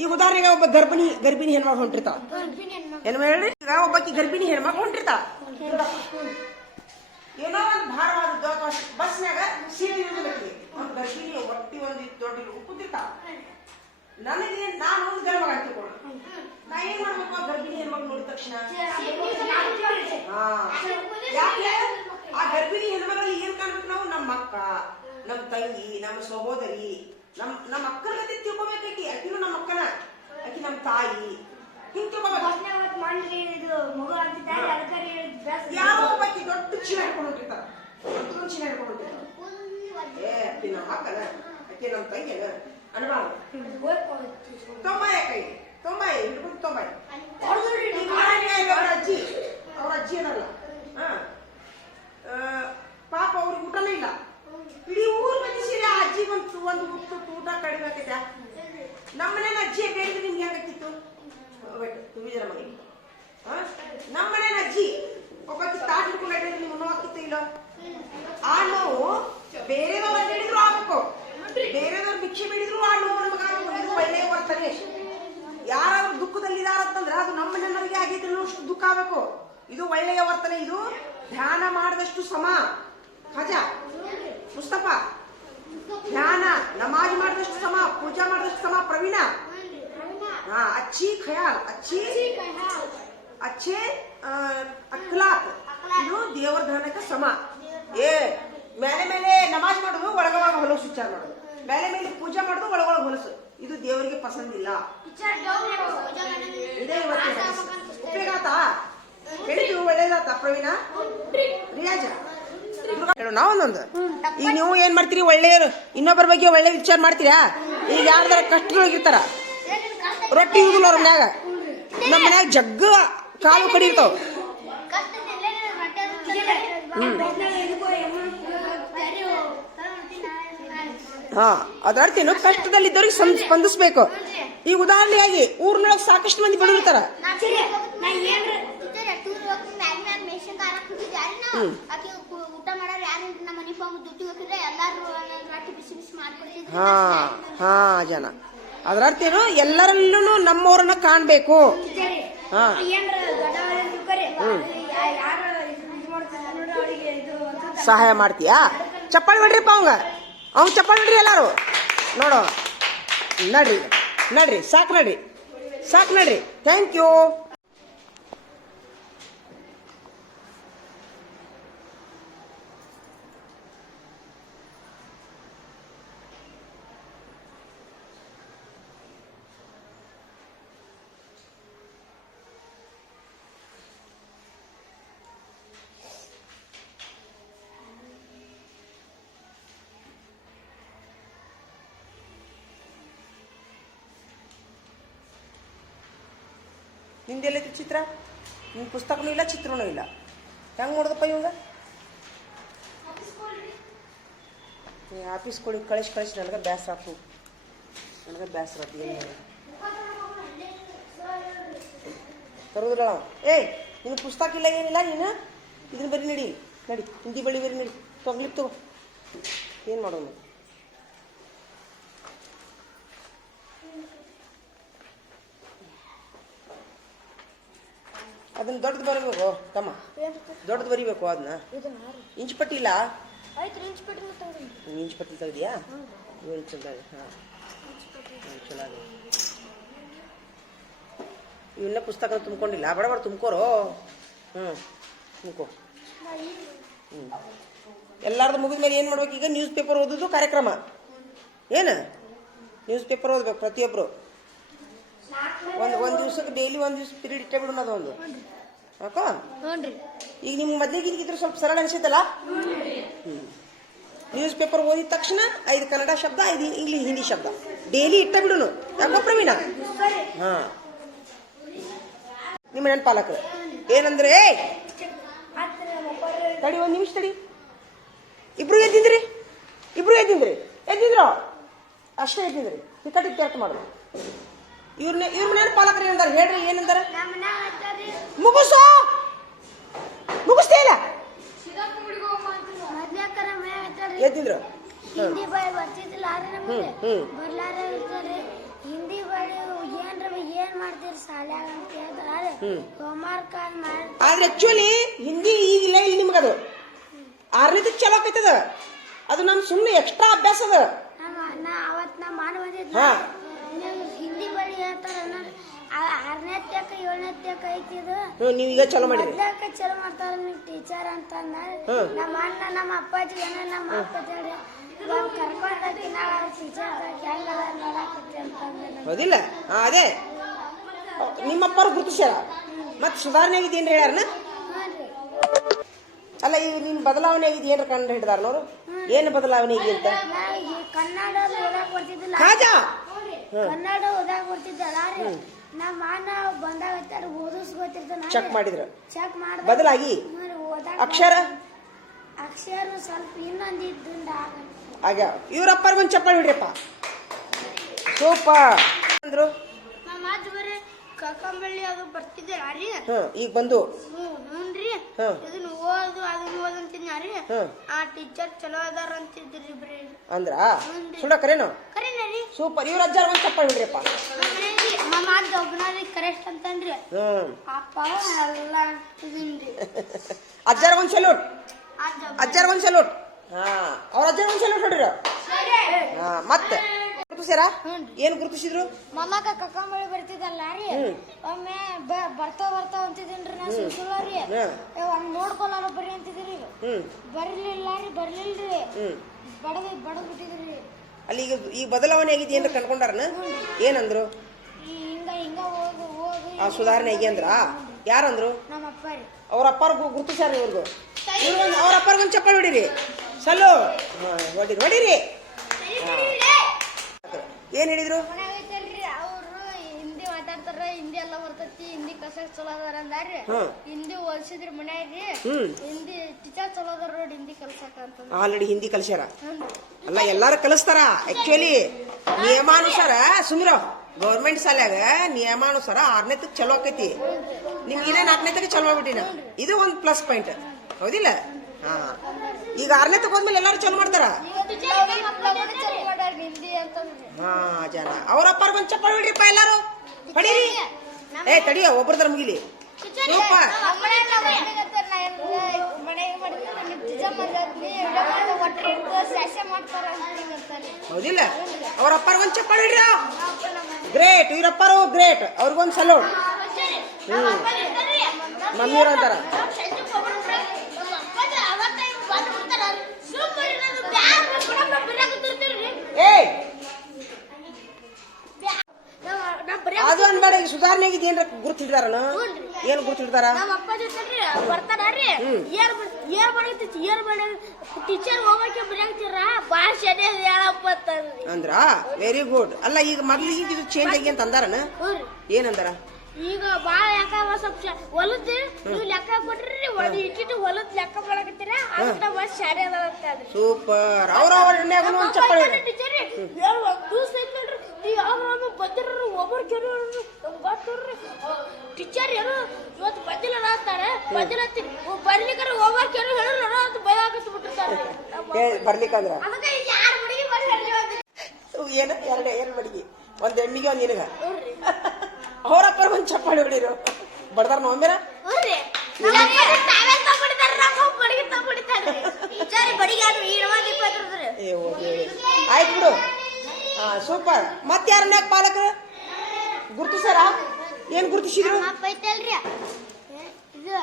ಈಗ ಉದಾಹರಣೆಗೆ ಒಬ್ಬ ಗರ್ಭಿಣಿ ಗರ್ಭಿಣಿ ಹೆಣ್ಮಗಳು ಹೊಂಟಿರ್ತಾಳ. ಹೆಣ್ಮ ಹೇಳ್ರಿ ಈಗ ಒಬ್ಬಾಕಿ ಗರ್ಭಿಣಿ ಹೆಣ್ಮಗಳು ಹೊಂಟಿರ್ತಾಳ. ಏನೋ ಒಂದು ಭಾರವಾದ ಬಸ್ನಾಗ ಸೀರೆ ಗರ್ಭಿಣಿ ಒಟ್ಟಿ ಒಂದು ದೊಡ್ಡ ಕೂತಿರ್ತಾಳ. ನನಗೆ ನಾನು ಒಂದು ಗರ್ಭ ತಿಳ್ಕೊಳ್ಳ ನಾ ಏನ್ ಮಾಡ್ಬೇಕು? ಗರ್ಭಿಣಿ ಹೆಣ್ಮಗ್ ನೋಡಿದ ತಕ್ಷಣ. ಯಾಕೆ? ಆ ಗರ್ಭಿಣಿ ಹೆಣ್ಮಗಳಲ್ಲಿ ಏನ್ ಕಾಣ್ಬೇಕು ನಾವು? ನಮ್ಮ ಅಕ್ಕ ನಮ್ಮ ತಂಗಿ ನಮ್ಮ ಸಹೋದರಿ ನಮ್ ನಮ್ಮ ಅಕ್ಕನ ಗತಿ ತಿಳ್ಕೊಬೇಕಿ ಆಕಿನೂ ನಮ್ಮ ಅಕ್ಕನ ಅಕ್ಕಿ ನಮ್ಮ ತಾಯಿ. ಹಿಂಗ್ ತಿಳ್ಕೊಬೇಕು. ಯಾವ ಒಬ್ಬಾಕಿ ದೊಡ್ಡ ಚೀಲ ಹಿಡ್ಕೊಂಡು ಹೊಂಟಿರ್ತಾರ ದೊಡ್ಡ ಚೀಲ ಹಿಡ್ಕೊಂಡು ಹೊಂಟಿರ್ತಾರ ಏ ಆಕಿ ನಮ್ಮ ಅಕ್ಕನ ಅಕ್ಕಿ ನಮ್ಮ ತಂಗಿನ ಅನ್ಬಾರ್ದು ತೊಂಬಾಯ ಕೈ ತೊಂಬಾಯ ಹಿಡ್ಕೊಂಡು ತೊಂಬಾಯ ಈಗ ಮನೆಗೆ ಅವ್ರ ಅಜ್ಜಿ ಅವ್ರ ಅಜ್ಜಿ ಅದಲ್ಲ ಹಾ ಆ, ಪಾಪ ಅವ್ರಿಗೆ ಊಟನೇ ಇಲ್ಲ ಇಡೀ ಊರ್ ಮಂದಿ ಸೇರಿ ಆ ಅಜ್ಜಿಗೆ ಒಂದು ಒಂದು ಊಟ ಊಟ ಕಡಿಮೆ ಆಗ್ತೈತೆ ನಮ್ಮ ಮನೇನ ಅಜ್ಜಿ ಬೇಡಿದ್ರೆ ನಿಮ್ಗೆ ಹೆಂಗಾಕಿತ್ತು ತುವಿಜರ ಮನೆ ನಮ್ಮ ಮನೇನ ಅಜ್ಜಿ ಒಬ್ಬಾಕಿ ತಾಟ್ ಹಿಡ್ಕೊಂಡು ಅಡ್ಡಿದ್ರೆ ನಿಮ್ಗೆ ನೋವು ಆಗ್ತಿತ್ತು ಇಲ್ಲ ಆ ನೋವು ಬೇರೆದವ್ರು ಅಡ್ಡಿದ್ರು ಆಗ್ಬೇಕು ಬೇರೆದವ್ರು ಭಿಕ್ಷೆ ಬೇಡಿದ್ರು ಆ ನೋವು ನಮಗೆ ಆಗ್ಬೇಕು ಇದು ಒಳ್ಳೆಯ ವರ್ತನೆ ಯಾರಾದ್ರೂ ದುಃಖದಲ್ಲಿದಾರಂತಂದ್ರೆ ಅದು ನಮ್ಮ ಮನೆಯವರಿಗೆ ಆಗೈತೆ ಅನ್ನೋಷ್ಟು ದುಃಖ ಆಗ್ಬೇಕು ಇದು ಒಳ್ಳೆಯ ವರ್ತನೆ ಇದು ಧ್ಯಾನ ಮಾಡಿದಷ್ಟು ಸಮ ಖಜ ಮುಸ್ತಫ ಧ್ಯಾನ ನಮಾಜ್ ಮಾಡಿದಷ್ಟು ಸಮ ಪೂಜಾ ಮಾಡಿದಷ್ಟು ಸಮ ಪ್ರವೀಣ ಹಾ ಅಚ್ಚಿ ಖಯಾಲ್ ಅಚ್ಚಿ ಅಚ್ಚೆ ಅಕ್ಲಾತ್. ಇದು ದೇವರ ಸಮ. ಏ, ಮೇಲೆ ಮೇಲೆ ನಮಾಜ್ ಮಾಡೋದು ಒಳಗೊಳಗ ಹೊಲಸು ವಿಚಾರ ಮಾಡೋದು. ಮೇಲೆ ಮೇಲೆ ಪೂಜೆ ಮಾಡೋದು ಒಳಗೊಳಗ ಹೊಲಸು. ಇದು ದೇವರಿಗೆ ಪಸಂದಿಲ್ಲ ಇದೇ ಇವತ್ತಿನ ಒಳ್ಳೇದಾತ, ಪ್ರವೀಣ? ರಿಯಾಜ? ಹೇಳು, ನಾವೊಂದೊಂದು. ಈಗ ನೀವು ಏನ್ ಮಾಡ್ತೀರಿ ಒಳ್ಳೆಯ ಇನ್ನೊಬ್ಬರ ಬಗ್ಗೆ ಒಳ್ಳೆ ವಿಚಾರ ಮಾಡ್ತೀರಾ? ಈಗ ಯಾರ್ದಾರ ಕಷ್ಟದೊಳಗಿರ್ತಾರ. ರೊಟ್ಟಿ ಇರುದಿಲ್ಲ ಅವ್ರ ಮನ್ಯಾಗ. ನಮ್ಮ ಮನ್ಯಾಗ ಜಗ್ಗ ಕಾಲು ಕಡಿ ಇರ್ತಾವ. ಹಾ ಅದಾಡ್ತೀನು ಕಷ್ಟದಲ್ಲಿದ್ದವ್ರಿಗೆ ಸಂ- ಸ್ಪಂದಿಸ್ಬೇಕು. ಈಗ ಉದಾಹರಣೆಯಾಗಿ ಊರ್ನೊಳಗೆ ಸಾಕಷ್ಟು ಮಂದಿ ಬಡವಿರ್ತಾರ ಹಾ ಹಾ ಜನ. ಅದರ ಅರ್ಥ ಏನು? ಎಲ್ಲರಲ್ಲೂ ನಮ್ಮವ್ರನ್ನ ಕಾಣ್ಬೇಕು. ಸಹಾಯ ಮಾಡ್ತೀಯಾ? ಚಪ್ಪಾಳಿ ಹೊಡ್ರಿಪ್ಪ ಅವಂಗ. ಅವ್ ಚಪ್ಪಾಳಿ ಹೊಡ್ರಿ ಎಲ್ಲಾರು. ನೋಡೋ. ನಡ್ರಿ ನಡ್ರಿ ಸಾಕು ನಡ್ರಿ ಸಾಕು ನಡ್ರಿ. ಥ್ಯಾಂಕ್ ಯು ನಿಂದೆಲ್ಲೈತಿ ಚಿತ್ರ? ನಿನ್ನ ಪುಸ್ತಕನೂ ಇಲ್ಲ, ಚಿತ್ರನೂ ಇಲ್ಲ. ಹೆಂಗೆ ನೋಡ್ದಪ್ಪ ಇವಂಗ? ಆಫೀಸ್ ಕೊಡಿ, ಕಳಿಸಿ ಕಳಿಸಿ, ನನಗೆ ಬೇಸರ ಹಾಕು ನನಗೆ ಬೇಸರ ಆತು, ಏನು ಮಾಡೋದು? ತರೋದಿಲ್ಲ ಅವ. ಏಯ್ ನಿನ್ನ ಪುಸ್ತಕ ಇಲ್ಲ, ಏನಿಲ್ಲ ನೀನು? ಇದನ್ನ ಬರೀ ನಡಿ ನಡಿ. ಹಿಂದಿ ಬಳಿ ಬರೀ ನಡಿ. ತೊಗ್ಲಿಕ್ಕೆ ತಗೋ. ಏನು ಮಾಡೋಣ ಅದನ್ನ ದೊಡ್ಡದು ಬರಬೇಕು. ತಮ್ಮ. ದೊಡ್ಡದು ಬರಿಬೇಕು ಅದನ್ನ. ಇಂಚು ಪಟ್ಟಿ ಇಲ್ಲ?
ಇಂಚು ಪಟ್ಟಿ
ತೆಗ್ದಿಯಾ? ಏಳು ಇಂಚ್ ಹಾಂ. ಇವನ್ನ ಪುಸ್ತಕ ತುಂಬ್ಕೊಂಡಿಲ್ಲ. ಬಡ ಬಡ ತುಂಬ್ಕೋರು. ಹ್ಞೂ ತುಂಬ್ಕೋ. ಹ್ಞೂ ಎಲ್ಲಾರ್ದು ಮುಗಿದ ಮೇಲೆ ಏನು ಮಾಡ್ಬೇಕು ಈಗ? ನ್ಯೂಸ್ ಪೇಪರ್ ಓದೋದು ಕಾರ್ಯಕ್ರಮ. ಏನು? ನ್ಯೂಸ್ ಪೇಪರ್ ಓದ್ಬೇಕು ಪ್ರತಿಯೊಬ್ಬರು ಒಂದು ಒಂದು ದಿವ್ಸಕ್ಕೆ ಡೈಲಿ ಒಂದು ದಿವ್ಸ ಪೀರಿಯಡ್ ಇಟ್ಟೇ ಬಿಡೋಣ ಅದೊಂದು.
ನೋಡ್ರಿ
ಈಗ ನಿಮ್ಗೆ ಮೊದಲಿಗೆ ಇದ್ರೆ ಸ್ವಲ್ಪ ಸರಳ ಅನಿಸುತ್ತಲ್ಲ ನ್ಯೂಸ್ ಪೇಪರ್ ಓದಿದ ತಕ್ಷಣ ಐದು ಕನ್ನಡ ಶಬ್ದ ಐದು ಇಂಗ್ಲಿಷ್ ಹಿಂದಿ ಶಬ್ದ. ಡೈಲಿ ಇಟ್ಟ ಬಿಡೋನು ಯಾಕೋ ಪ್ರವೀಣ? ಹಾ. ನಿಮ್ಮ ನನ್ನ ಪಾಲಕರು ಏನಂದ್ರೆ? ತಡಿ ಒಂದು ನಿಮಿಷ ತಡಿ. ಇಬ್ರು ಎದ್ದಿದ್ರಿ ಇಬ್ರು ಎದ್ದಿದ್ರಿ ಎದ್ದಿದ್ರು ಅಷ್ಟೇ ಎದ್ದಿದ್ರಿ ಟಿಕೆಟ್ ಇತ್ಯರ್ಥ ಮಾಡೋದು ಇವ್ರನ್ನ ಇವ್ರ ಮನೇನ ಪಾಲಕರು ಏನಂದಾರ? ಹೇಳ್ರಿ ಏನಂದಾರ? ಮುಗಿಸೋ! ಮುಗಿಸ್ತೇ ಇಲ್ಲ?
ಐತಾರ್ರಿ
ಎದ್ದಿದ್ರು?
ಹಿಂದಿ ಬರ್ತಿದ್ದಿಲ್ಲ. ಬರ್ಲಾರ ಇರ್ತಾರೆ. ಹಿಂದಿ ಏನ್ರ ಏನ್ ಮಾಡ್ತೀರಿ ಶಾಲ್ಯಾಗ ಅಂತ. ಹೋಮ್ವರ್ಕ್ ಮಾಡಿ
ಆದ್ರೆ ಆಕ್ಚುಲಿ ಹಿಂದಿ ಈಗಿಲ್ಲ ಇಲ್ಲಿ ನಿಮ್ಗದು ಆರನೇದಕ್ಕೆ ಚಲೋ ಆಕೈತದ. ಅದು ನಮ್ ಸುಮ್ಮನೆ ಎಕ್ಸ್ಟ್ರಾ ಅಭ್ಯಾಸ ಅದ.
ಅವತ್ ನಾ ಮಾಡಿ ಬಂದಿದ್ದ ಆರನೇ ತಕ್ಕ ಏಳನೇ ತಕ್ಕ ಐತಿ ಇದು.
ಹ್ಮ್, ನೀವ್ ಈಗ ಚಲೋ ಮಾಡಿರಿ
ಮೊದ್ಲಕ್ಕ ಚಲೋ ಮಾಡ್ತಾರ ನಿಮ್ ಟೀಚರ್ ಅಂತ ಅಂದಾರ ನಮ್ಮ ಅಣ್ಣ ನಮ್ಮ ಅಪ್ಪಾಜಿ ಏನ ನಮ್ಮ ಅಪ್ಪಾಜಿ ನಾವು ಟೀಚರ್ ಹೆಂಗದ ನೋಡಾಕತ್ತಿ ಅಂತ
ಹೌದಿಲ್ಲ? ಹಾ ಅದೇ. ನಿಮ್ಮಪ್ಪರು ಗುರುತಿಸ್ಯಾರ ಮತ್ತೆ ಸುಧಾರಣೆ ಆಗಿದೆ ಏನ್ರಿ ಹೇಳ್ಯಾರನ? ಅಲ್ಲ ಈ ನಿನ್ ಬದಲಾವಣೆ ಆಗಿದೆ ಏನ್ರ ಕಂಡು ನೋಡು. ಏನು ಬದಲಾವಣೆ ಆಗಿದೆ ಅಂತ
ಕನ್ನಡ
ಕಾಜಾ
ಕನ್ನಡ ಓದಾಗ ಬರ್ತಿದ್ದಲ್ಲ ರೀ? ನಮ್ಮ ಅಣ್ಣ ಬಂದಾಗ ಓದಿಸ್
ಚೆಕ್ ಮಾಡಿದ್ರು.
ಚೆಕ್ ಮಾಡಿದ
ಬದಲಾಗಿ? ಅಕ್ಷರ?
ಅಕ್ಷರ ಸ್ವಲ್ಪ ಇನ್ನೊಂದಿದ್ದು
ಹಾಗೆ ಇವ್ರಪ್ಪರ್ಗೊಂದು ಚಪ್ಪಾಳಿ ಬಿಡ್ರಿಪ್ಪ ಸೂಪರ್ ಅಂದ್ರು
ಕಕ್ಕಂಬಳ್ಳಿ ಅದು ಬರ್ತಿದ್ದೆ ರೀ.
ಹಾ ಈಗ ಬಂದು.
ಹ್ಞೂ ಹ್ಞೂನ್ರಿ
ಹ್ಮ್.
ಇದನ್ನ ಓದು ಅದನ್ನ ಓದು ಅಂತಿದ್ರಿ
ಹ್ಮ್.
ಆ ಟೀಚರ್ ಚಲೋ ಅದಾರ ಅಂತಿದ್ರಿ ಬರೀ
ಅಂದ್ರ? ಸುಡ ಕರೇನು?
ಕರೀನ ರೀ.
ಸೂಪರ್ ಇವ್ರ ಅಜ್ಜಾರ ಒಂದು ಚಪ್ಪಲ್ ಬಿಡ್ರಿಪ್ಪ
ನಮ್ಮ ನಮ್ಮ ಅಜ್ಜ ಒಬ್ಬನಾರಿ ಕರೆಕ್ಟ್ ಅಂತಂದ್ರಿ.
ಹ್ಮ್
ಅಪ್ಪ ಎಲ್ಲ ಇದನ್ರಿ
ಅಜ್ಜಾರ ಒಂದ್ ಸೆಲ್ಯೂಟ್
ಅಜ್ಜ
ಅಜ್ಜಾರ ಒಂದ್ ಸೆಲ್ಯೂಟ್ ಹಾ ಅವ್ರ ಅಜ್ಜಾರ ಒಂದು ಸೆಲ್ಯೂಟ್ ಹೊಡಿರ ಹಾ ಮತ್ತೆ? ಗುರುತಿಸ್ಯಾರ? ಏನ್ ಗುರುತಿಸಿದ್ರು?
ಮಮ್ಮಕ್ಕ ಕಕ್ಕಂಬಳಿ ಬರ್ತಿದ್ದಲ್ಲ ರೀ. ಒಮ್ಮೆ ಬರ್ತಾ ಬರ್ತಾ ಅಂತಿದ್ದೀನ್ರಿ ನಾ ಸುಳ್ಳ ರೀ. ಒಂದ್ ನೋಡ್ಕೊಲಾರ ಬರ್ರಿ ಅಂತಿದ್ರಿ
ಹ್ಮ್.
ಬರ್ಲಿಲ್ಲ ರೀ ಬರ್ಲಿಲ್ರಿ. ಬಡದ್ ಬಡದ್ ಬಿಟ್ಟಿದ್ರಿ
ಅಲ್ಲಿ ಈಗ ಈ ಬದಲಾವಣೆ ಆಗಿದೆ ಏನ್ರ ಕಂಡ್ಕೊಂಡಾರನ? ಏನಂದ್ರು?
ಹಿಂಗ ಹಿಂಗ ಹೋಗು ಹೋಗು
ಆ ಸುಧಾರಣೆ ಆಗಿ ಅಂದ್ರ ಯಾರಂದ್ರು?
ನಮ್ಮ ಅಪ್ಪ ರೀ.
ಅವ್ರ ಅಪ್ಪಾರ ಗುರುತಿಸ್ಯಾರ ಇವ್ರಿಗೂ ಇವ್ರಿಗೊಂದು ಅವ್ರ ಅಪ್ಪಾರ್ಗೊಂದು ಚಪ್ಪಲ್ ಹೊಡಿರಿ. ಸಲ್ಲು. ಹೊಡಿರಿ. ಹೊಡಿರಿ ಏನ್ ಹೇಳಿದ್ರು?
ಮನ್ಯಾಗ ಐತಲ್ರಿ ಅವ್ರು ಹಿಂದಿ ಮಾತಾಡ್ತಾರ ಹಿಂದಿ ಎಲ್ಲ ಬರ್ತೈತಿ ಹಿಂದಿ ಕಸಕ್ ಚಲೋ ಅದಾರ ಅಂದಾರ್ರಿ. ಹಿಂದಿ ಓದಿಸಿದ್ರಿ ಮನ್ಯಾಗ್ರಿ
ಹ್ಮ್.
ಹಿಂದಿ ಟೀಚರ್ ಚಲೋ ಅದಾರ ನೋಡಿ ಹಿಂದಿ ಕಲ್ಸಕ ಅಂತ
ಆಲ್ರೆಡಿ ಹಿಂದಿ ಕಲ್ಸ್ಯಾರ? ಅಲ್ಲ ಎಲ್ಲಾರು ಕಲಿಸ್ತಾರ? ಆಕ್ಚುಲಿ ನಿಯಮಾನುಸಾರ ಸುಮಿರೋ ಗೌರ್ಮೆಂಟ್ ಶಾಲ್ಯಾಗ ನಿಯಮಾನುಸಾರ ಆರನೇತಕ್ ಚಲೋ ಆಕೈತಿ. ನಿಮ್ಗೆ ನಿಮ್ಗಿನ ನಾಲ್ಕನೇತಕ್ಕೆ ಚಲೋ ಆಗ್ಬಿಟ್ಟಿನ ಇದು ಒಂದು ಪ್ಲಸ್ ಪಾಯಿಂಟ್ ಹೌದಿಲ್ಲ? ಹಾ. ಈಗ ಆರನೇ ತಗೊಂಡ್ಮೇಲೆ ಎಲ್ಲಾರು ಚಲೋ ಮಾಡ್ತಾರ? ಹಾ, ಜನ. ಅವ್ರ ಅಪ್ಪಾರ್ಗೊಂದು ಚಪ್ಪಾಳಿ ಬಿಡ್ರಿಪ್ಪ ಎಲ್ಲಾರು. ಹೊಡೀರಿ. ಏ, ತಡಿಯ ಒಬ್ಬರದ್ರ ಮುಗಿಲಿ. ಹೌದಿಲ್ಲ? ಅವ್ರ ಒಂದ್ ಚಪ್ಪಾಳಿ ಹೊಡಿರ. ಗ್ರೇಟ್. ಇವ್ರಪ್ಪಾರು ಗ್ರೇಟ್. ಅವ್ರಿಗೊಂದು ಸಲೋಡ್. ಮಮ್ಮಿಯವ್ರು ಅಂತಾರ. ಅದು ಅನ್ಬೇಡ ಈಗ ಸುಧಾರಣೆ ಆಗಿದೆ ಏನ್ರ ಗುರುತಿಡ್ದಾರನ ಏನ್ ಗುರುತಿಡ್ತಾರ
ನಮ್ಮ ಅಪ್ಪ ಜೊತೆ ಬರ್ತಾರ್ರಿ ಏರ್ ಏರ್ ಮಾಡೈತಿ ಏರ್ ಮಾಡ ಟೀಚರ್ ಹೋಗಕ್ಕೆ ಬರೆಯಾಗ್ತೀರ ಭಾಷೆ ಹೇಳಪ್ಪ ಅಂತಾರ್ರಿ
ಅಂದ್ರ? ವೆರಿ ಗುಡ್ ಅಲ್ಲ ಈಗ ಮೊದ್ಲಿಗೆ ಇದು ಚೇಂಜ್ ಆಗಿ ಅಂತ ಅಂದಾರನ? ಏನಂದಾರ?
ಈಗ ಬಾಳ ಲೆಕ್ಕ ಸ್ವಲ್ಪ ಹೊಲದ್ ನೀವು ಲೆಕ್ಕ ಕೊಟ್ರಿ ಒಂದು ಇಟ್ಟಿಟ್ಟು ಹೊಲದ್ ಲೆಕ್ಕ ಮಾಡಕತ್ತೀರ? ಅದನ್ನ ಒಂದು ಅದ ಅಂತ
ಸೂಪರ್. ಅವ್ರ ಅವ್ರ ಒಂದು ಚಪ್ಪಲಿ
ಟೀಚರ್ ಹೇಳು ಒಂದು ನೋಡ್ರಿ. ಯಾವ ಬಂದಿರ್ರಿ ಒಬ್ಬರು ಕೇಳೋರು ಗೊತ್ತಿರ್ರಿ ಟೀಚರ್ ಏನು
ಇವತ್ತು ಬಂದಿಲ್ಲ ಅಂತಾರೆ.
ಬಂದಿಲ್ಲ ಅಂತೀರಿ ಒಬ್ಬರು ಕೇಳೋ ಹೇಳೋರು ಅಂತ ಭಯ ಆಗಿಸ್ಬಿಟ್ಟಿರ್ತಾರೆ ಅದಕ್ಕೆ ಯಾರು ಹುಡುಗಿ
ಏನು? ಎರಡು ಎರಡು ಬಡಿಗೆ ಒಂದು ಎಮ್ಮಿಗೆ ಒಂದು ನಿನಗ? ಅವ್ರಪ್ಪರ ಒಂದ್ ಚಪ್ಪಾಳಿ ಹೊಡಿರು. ಬಡ್ದಾರ ನೋಂಬೇರ ಆಯ್ತು ಬಿಡು. ಹಾ ಸೂಪರ್. ಮತ್ತೆ ಯಾರನ್ನ ಪಾಲಕರು ಗುರುತಿಸಾರ ಏನ್ ಗುರುತಿಸಿದ್ರು
ಸುಳ್ ಐತಲ್ರಿ. ಇದು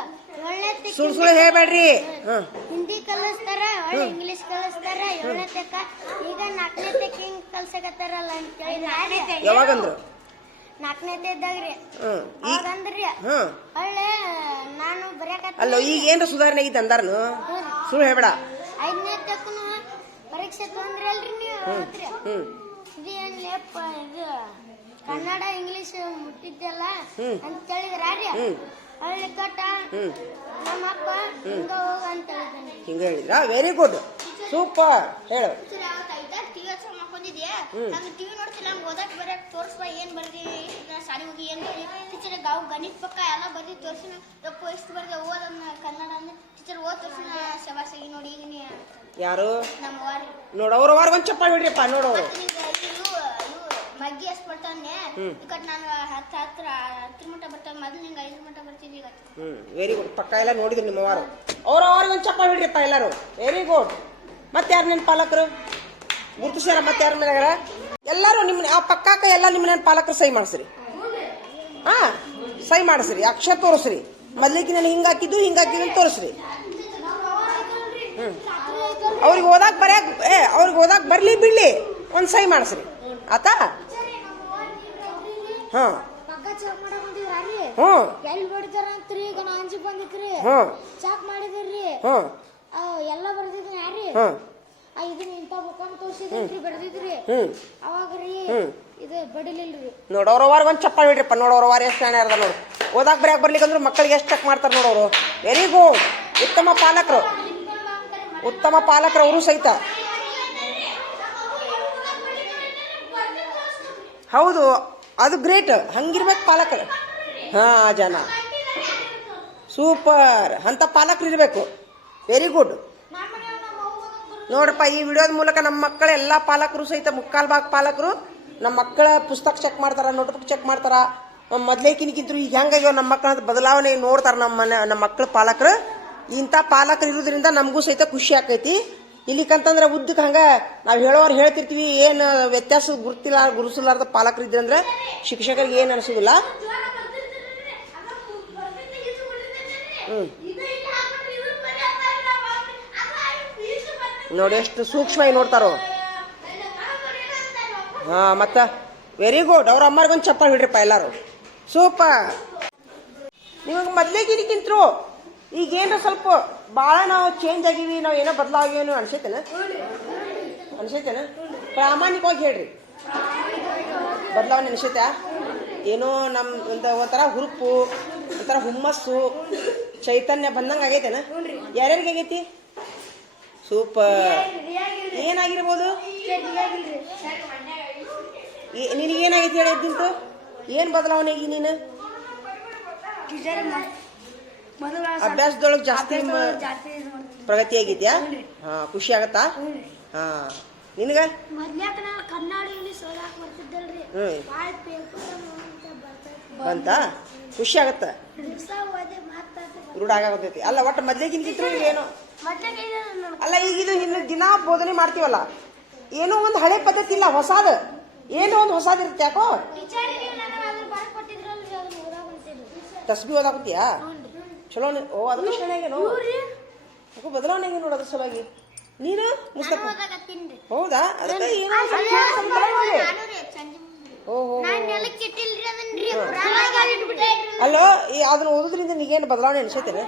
ಒಳ್ಳೆ
ಸುಳ್ಳು ಸುಳ್ಳು ಹೇಳ್ಬೇಡ್ರಿ.
ಹಿಂದಿ ಕಲಿಸ್ತಾರ ಒಳ್ಳೆ ಇಂಗ್ಲಿಷ್ ಕಲಿಸ್ತಾರ ಏಳನೇ ತಕ್ಕ. ಈಗ ನಾಲ್ಕನೇ ತಕ್ಕ ಹಿಂಗ್ ಕಲ್ಸಕತ್ತಾರಲ್ಲ ಅಂತ
ಯಾವಾಗಂದ್ರು. ಹ್ಮ್ ಈಗ
ಅವಾಗಂದ್ರಿ
ಹ್ಮ್.
ಒಳ್ಳೆ ನಾನು ಬರೆಯಕತ್ತ
ಅಲ್ಲೋ ಈಗ ಏನ್ರ ಸುಧಾರಣೆ ಐತೆ ಅಂದಾರನು? ಸುಳ್ಳು ಹೇಳ್ಬೇಡ.
ಐದನೇ ತಕ್ಕನು ಪರೀಕ್ಷೆ ತೊಂದ್ರಲ್ರಿ ನೀವು
ಹ್ಮ್
ಇದು ಇದು? ಕನ್ನಡ ಇಂಗ್ಲಿಷ್ ಮುಟ್ಟಿದ್ದಲ್ಲ. ಅಂತ ಹೇಳಿದ್ರಾ. ಕಟ್ಟ ನಮ್ಮಪ್ಪ ಹಿಂಗ ಹೋಗ ಅಂತ
ಹಿಂಗ ಹೇಳಿದ್ರ? ವೆರಿ ಗುಡ್ ಸೂಪರ್ ಹೇಳು.
ನಂಗೆ ಟಿವಿ ನೋಡ್ತಿಲ್ಲ ನಂಗೆ ಓದಕ್ಕೆ ಬರಕ್ ತೋರ್ಸುವ ಏನ್ ಬರ್ದಿ ಸಾರಿ ಹೋಗಿ ಏನ್ ಟೀಚರ್ ಗಾವ್ ಗಣಿತ ಪಕ್ಕ ಎಲ್ಲ ಬರ್ದಿ ತೋರ್ಸಿನ. ಯಪ್ಪ ಎಷ್ಟು ಬರ್ದೆ ಓದನ್ನ ಕನ್ನಡ ಅಂದ್ರೆ ಟೀಚರ್ ಓದ್ ತೋರ್ಸಿನ ಶಬಾಸಾಗಿ ನೋಡಿ ಈಗ ನೀ
ಯಾರು?
ನಮ್ಮ ವಾರಿ
ನೋಡವ್ರ ವಾರ ಒಂದ್ ಚಪ್ಪಾಳೆ ಬಿಡ್ರಿಪ್ಪ ನೋಡವ್ರು
ಮಗ್ಗಿ ಎಷ್ಟು ಬರ್ತಾನೆ. ಈಗ ನಾನು ಹತ್ತು ಹತ್ರ ಹತ್ರ ಮಟ್ಟ ಬರ್ತಾನೆ ಮೊದಲು ನಿಂಗೆ ಐದು ಮಟ್ಟ ಬರ್ತೀನಿ ಈಗ.
ಹ್ಮ್ ವೆರಿ ಗುಡ್ ಪಕ್ಕ ಎಲ್ಲ ನೋಡಿದ್ರು ನಿಮ್ಮ ವಾರು ಅವ್ರ ಅವ್ರ ಒಂದ್ ಚಪ್ಪಾಳಿ ಬಿಡ್ರಿಪ್ಪ ಎಲ್ಲಾರು. ವೆರಿ ಗುಡ್ ಮತ್ತೆ ಯಾರು ನಿನ್ ಪಾಲಕರು? ಗುರುತಿಸ್ಯಾರ ಮತ್ತೆ ಯಾರ ಮೇಲೆ ಎಲ್ಲರೂ ನಿಮ್ಮ ಆ ಪಕ್ಕಾಕ ಎಲ್ಲ ನಿಮ್ಮ ಪಾಲಕರು ಸಹಿ ಮಾಡಿಸ್ರಿ. ಹಾ ಸಹಿ ಮಾಡಿಸ್ರಿ. ಅಕ್ಷರ ತೋರಿಸ್ರಿ. ಮೊದ್ಲಿಕ್ಕೆ ನಾನು ಹಿಂಗ ಹಾಕಿದ್ದು ಹಿಂಗ ಹಾಕಿದ್ದು ಅಂತ ತೋರಿಸ್ರಿ. ಅವ್ರಿಗೆ ಓದಾಕ್ ಬರ್ಯಾಕ್ ಏ ಅವ್ರಿಗೆ ಓದಾಕ್ ಬರ್ಲಿ ಬಿಡ್ಲಿ. ಒಂದ್ ಸಹಿ ಮಾಡಿಸ್ರಿ. ಆತಾ? ಹಾ.
ಹ್ಮ್. ಹ್ಮ್ ಮಾಡಕ್ ಹೊಂಟಿದ್ರಿ
ಹ್ಞೂ
ಎಲ್ಲಿ ಬಡಿತಾರಂತ್ರಿ ಈಗ ನಾ ಅಂಜಿ ಬಂದಿತ್ರಿ
ಹ್ಞೂ
ಚೆಕ್ ಮಾಡಿದ್ರಿ.
ಹ್ಞೂ
ಎಲ್ಲ ಬರ್ದಿದ್ರಿ ಯಾರಿ
ಹ್ಞೂ
ಆ, ಇದನ್ನ ಇಂಥ ಬುಕ್ಕನ್ ತೋರ್ಸಿದ್ರಿ ಬರ್ದಿದ್ರಿ
ಹ್ಞೂ
ಅವಾಗ ರೀ
ಹ್ಮ್.
ಇದು ಬಡಿಲಿಲ್ರಿ.
ನೋಡೋರು ವಾರ ಒಂದು ಚಪ್ಪಾಳಿ ಬಿಡ್ರಿಪ್ಪ ನೋಡೋರು ವಾರ ಎಷ್ಟು ಜನ ಇರ್ತಾರ ನೋಡು. ಓದಾಕ್ ಬ್ರೇಕ್ ಬರ್ಲಿಕ್ಕೆ ಅಂದ್ರೆ ಮಕ್ಕಳಿಗೆ ಎಷ್ಟು ಚೆಕ್ ಮಾಡ್ತಾರೆ ನೋಡೋರು. ವೆರಿ ಗುಡ್ ಉತ್ತಮ ಪಾಲಕರು. ಉತ್ತಮ ಪಾಲಕರು ಅವರು ಸಹಿತ. ಹೌದು ಅದು ಗ್ರೇಟ್. ಹಂಗಿರ್ಬೇಕು ಪಾಲಕರು ಹಾ ಜನ. ಸೂಪರ್. ಅಂತ ಪಾಲಕರು ಇರಬೇಕು. ವೆರಿ ಗುಡ್ ನೋಡ್ರಪ್ಪ ಈ ವಿಡಿಯೋದ ಮೂಲಕ ನಮ್ಮ ಮಕ್ಕಳ ಎಲ್ಲ ಪಾಲಕರು ಸಹಿತ ಮುಕ್ಕಾಲು ಭಾಗ ಪಾಲಕರು ನಮ್ಮ ಮಕ್ಕಳ ಪುಸ್ತಕ ಚೆಕ್ ಮಾಡ್ತಾರ ನೋಟ್ಬುಕ್ ಚೆಕ್ ಮಾಡ್ತಾರ. ಮೊದ್ಲೇಕಿನ್ಕಿಂತರೂ ಈಗ ಹೆಂಗಾಗ್ಯಾವ ನಮ್ಮ ಮಕ್ಕಳ ಬದಲಾವಣೆ ನೋಡ್ತಾರ ನಮ್ಮ ಮನೆ ನಮ್ಮ ಮಕ್ಕಳ ಪಾಲಕರು. ಇಂಥ ಪಾಲಕರು ಇರೋದ್ರಿಂದ ನಮಗೂ ಸಹಿತ ಖುಷಿ ಆಕೈತಿ. ಇಲ್ಲಿಕಂತಂದ್ರೆ ಉದ್ದಕ್ಕೆ ಹಂಗ ನಾವು ಹೇಳೋರು ಹೇಳ್ತಿರ್ತೀವಿ ಏನು ವ್ಯತ್ಯಾಸ ಗುರುತಿಲ್ಲ ಗುರುಸಲಾರ್ದ ಪಾಲಕರು ಇದ್ರಂದ್ರೆ ಶಿಕ್ಷಕರಿಗೆ ಏನು ಅನಿಸೋದಿಲ್ಲ. ಹ್ಞೂ ನೋಡಿ ಎಷ್ಟು ಸೂಕ್ಷ್ಮವಾಗಿ ನೋಡ್ತಾರೋ. ಹಾಂ, ಮತ್ತ? ವೆರಿ ಗುಡ್ ಅವ್ರ ಅಮ್ಮರ್ಗೊಂದು ಚಪ್ಪಲ್ ಹಿಡ್ರಿಪ್ಪ ಎಲ್ಲಾರು. ಸೂಪರ್ ನಿಮಗೆ ಮೊದ್ಲೇಗಿನಕ್ಕಿಂತರು ಈಗ ಏನ್ರ ಸ್ವಲ್ಪ ಭಾಳ ನಾವು ಚೇಂಜ್ ಆಗಿವಿ, ನಾವು ಏನೋ ಬದಲಾಗೇನು ಅನ್ಸೈತೇನ? ಅನ್ಸೈತೇನ? ಪ್ರಾಮಾಣಿಕವಾಗಿ ಹೇಳ್ರಿ. ಬದಲಾವಣೆ ಅನ್ಸೈತೆ? ಏನೋ ನಮ್ಮ ಒಂದು ಒಂಥರ ಹುರುಪು, ಒಂಥರ ಹುಮ್ಮಸ್ಸು, ಚೈತನ್ಯ ಬಂದಂಗೆ ಆಗೈತೇನ? ಯಾರ್ಯಾರಿಗೆ ಆಗೈತಿ? ಸೂಪರ್. ಏನಾಗಿರ್ಬೋದು? ನಿನಗೆ ಏನಾಗಿತ್ತು ಹೇಳಿದ್ದಿಂತು ಏನು ಬದಲಾವಣೆ ಆಗಿ ನೀನು? ಅಭ್ಯಾಸದೊಳಗೆ ಜಾಸ್ತಿ ಪ್ರಗತಿ ಆಗಿದ್ಯಾ? ಹಾ ಖುಷಿ ಆಗತ್ತಾ? ಹಾ. ನಿನಗ?
ಅಂತ
ಬಂತ? ಖುಷಿ ಆಗತ್ತ? ರೂಢ ಆಗಾಗತೈತಿ ಅಲ್ಲ ಒಟ್ಟು ಮೊದ್ಲೇಗಿಂತಿದ್ರು ಏನು ಅಲ್ಲ ಈಗ ಇದು ಇನ್ನು ದಿನ ಬೋಧನೆ ಮಾಡ್ತೀವಲ್ಲ? ಏನೋ ಒಂದು ಹಳೆ ಪದ್ಧತಿ ಇಲ್ಲ ಹೊಸಾದ? ಏನೋ ಒಂದು ಹೊಸಾದ ಇರುತ್ತೆ ಯಾಕೋ? ತಸ್ಬಿ ಓದಾಕತ್ತೀಯಾ? ಚಲೋ ಓ ಅದನ್ನು ಚೆನ್ನಾಗೇನು ಯಾಕೋ ಬದಲಾವಣೆ ಆಗಿ ನೋಡು ಅದ್ರ ಸಲುವಾಗಿ. ನೀನು?
ಮುಸ್ತಪ್ಪ
ಹೌದಾ? ಅದಕ್ಕೆ ಏನೋ ಅಲ್ಲೋ ಅದನ್ನ ಓದೋದ್ರಿಂದ ನೀಗೇನು ಬದಲಾವಣೆ
ಅನ್ಸೈತಿ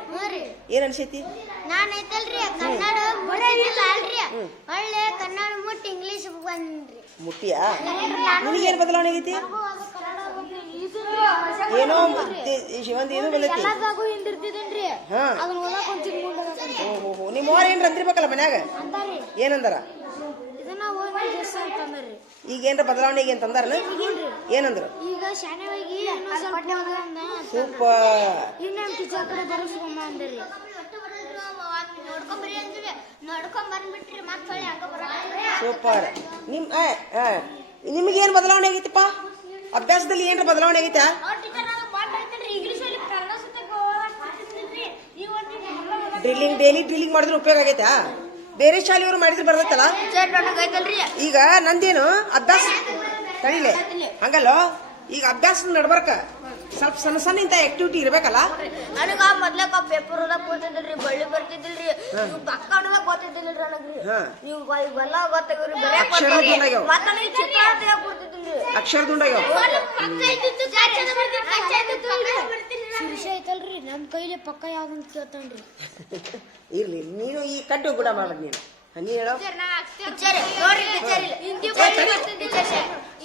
ಏನ್ ಅನ್ಸೈತಿ?
ಮುಟ್ಟಿಯಾ ಐತಲ್ರಿ ಕನ್ನಡ ಮುಟ್ಟಿದ್ದಿಲ್ಲ ಅಲ್ರಿ. ಒಳ್ಳೆ ಕನ್ನಡ ಮುಟ್ಟಿ ಇಂಗ್ಲಿಷ್ ಬಂದ್ರಿ.
ಮುಟ್ಟಿಯಾ? ನಿನಗೇನು ಬದಲಾವಣೆ ಆಗೈತಿ? ಏನೋ ಮತ್ತೆ ಏನು ಬಂದೈತಿ. ಹಾ. ನಿಮ್ಮ ಅವ್ರ ಏನ್ರ ಅಂದಿರ್ಬೇಕಲ್ಲ ಮನ್ಯಾಗ? ಏನಂದಾರ
ಇದನ್ನ ಓದಿ ದಿವಸ ಅಂತಂದ್ರಿ
ಈಗ ಏನ್ರ ಬದಲಾವಣೆ ಏನ್ ಅಂತಂದಾರನ ಏನಂದ್ರು?
ಈಗ ಶಾನೆವಾಗಿ
ಸೂಪರ್.
ಈಗ ನಮ್ಮ ಟೀಚರ್ ಕಡೆ ಬರೆಸ್ಕೊಂಬ ಅಂದ್ರಿ.
ಸೂಪರ್. ನಿಮ್ ನಿಮಗೇನ್ ಬದಲಾವಣೆ ಆಗೈತಪ್ಪ? ಅಭ್ಯಾಸದಲ್ಲಿ ಏನ್ರ ಬದಲಾವಣೆ ಆಗೈತಾ? ಡ್ರಿಲ್ಲಿಂಗ್ ಡೈಲಿ ಡ್ರಿಲ್ಲಿಂಗ್ ಮಾಡಿದ್ರೆ ಉಪಯೋಗ ಆಗೈತಾ? ಬೇರೆ ಶಾಲೆಯವರು ಮಾಡಿದ್ರೆ ಬರ್ತೈತಲ್ಲ ಈಗ ನಂದೇನು? ಅಭ್ಯಾಸ ತಡಿಲೆ. ಹಂಗಲ್ಲೋ? ಈಗ ಅಭ್ಯಾಸ ನಡ್ಬರ್ಕ ಸ್ವಲ್ಪ ಸಣ್ಣ ಸಣ್ಣ ಇಂತ ಆಕ್ಟಿವಿಟಿ ಇರ್ಬೇಕಲ್ಲ?
ನನಗ ಮೊದ್ಲಕ ಪೇಪರ್ ಓದಕ್ ಗೊತ್ತಿದ್ದಿಲ್ರಿ ಬಳ್ಳಿ ಬರ್ತಿದ್ದಿಲ್ರಿ. ಪಕ್ಕ ಆಡೋದಕ್ ಗೊತ್ತಿದ್ದಿಲ್ರಿ ನನಗ್ರಿ. ನೀವು ಇವೆಲ್ಲ ಗೊತ್ತಾಗ್ರಿ
ಅಕ್ಷರ.
ಮತ್ತ ನನಗೆ ಚಿತ್ರ ತೆಗಿಯಕ್ ಬರ್ತಿದ್ದಿಲ್ರಿ
ಅಕ್ಷರ ದುಂಡಾಗ್ಯಾವ.
ಶಿರ್ಷ ಐತಲ್ರಿ? ನನ್ನ ಕೈಲಿ ಪಕ್ಕ ಯಾವ್ದಂತ ಕೇಳ್ತಾನ್ರಿ?
ಇರ್ಲಿ ನೀನು ಈ ಕಡ್ಡು ಕೂಡ ಮಾಡೋದು ನೀನು. ನೀ ಹೇಳೋ